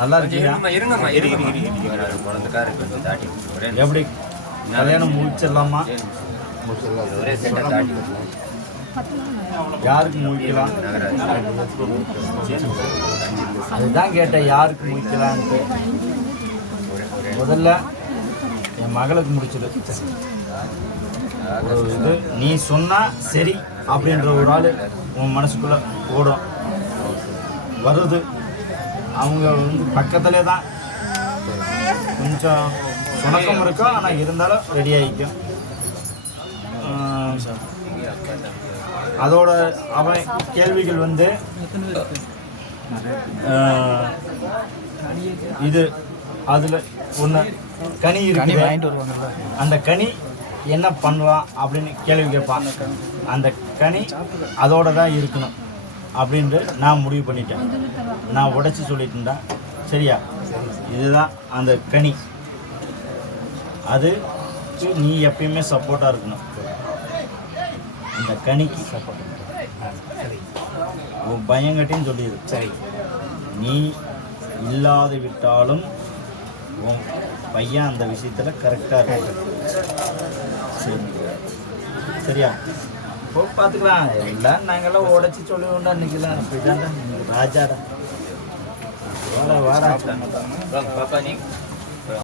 நல்லா இருக்கியா? இருங்கம்மா எப்படி கல்யாணம் முடிச்சிடலாமா? யாருக்கு முடிக்கலாம்? அதுதான் கேட்டேன், யாருக்கு முடிக்கலான்ட்டு. முதல்ல என் மகளுக்கு முடிச்சிடு. ஒரு இது நீ சொன்னா சரி அப்படின்ற ஒரு ஆள் உன் மனசுக்குள்ள ஓடும் வருது. அவங்க வந்து பக்கத்துலேயே தான், கொஞ்சம் சுணக்கம் இருக்கும், ஆனால் இருந்தாலும் ரெடி ஆகிக்கும். அதோட அவன் கேள்விகள் வந்து இது அதில் ஒன்று கனி இருக்கு, அந்த கனி என்ன பண்ணலாம் அப்படின்னு கேள்வி கேட்பான். அந்த கனி அதோட தான் இருக்கணும் அப்படின்ட்டு நான் முடிவு பண்ணிட்டேன். நான் உடைச்சி சொல்லிட்டேன்டா, சரியா? இதுதான் அந்த கனி, அது நீ எப்பயுமே சப்போர்ட்டாக இருக்கணும். அந்த கனிக்கு சப்போர்ட் உன் பயங்கட்டின்னு சொல்லிடு. சரி, நீ இல்லாத விட்டாலும் உன் பையன் அந்த விஷயத்தில் கரெக்டாக இருக்கு. சரி, சரியா? இப்போ பார்த்துக்கலாம். எல்லாம் நாங்கள்லாம் உடச்சி சொல்லுவோம்டா. இன்னைக்கெல்லாம் அப்படிதான்டா, ராஜாடா. வாடா வாடா பாப்பா நீ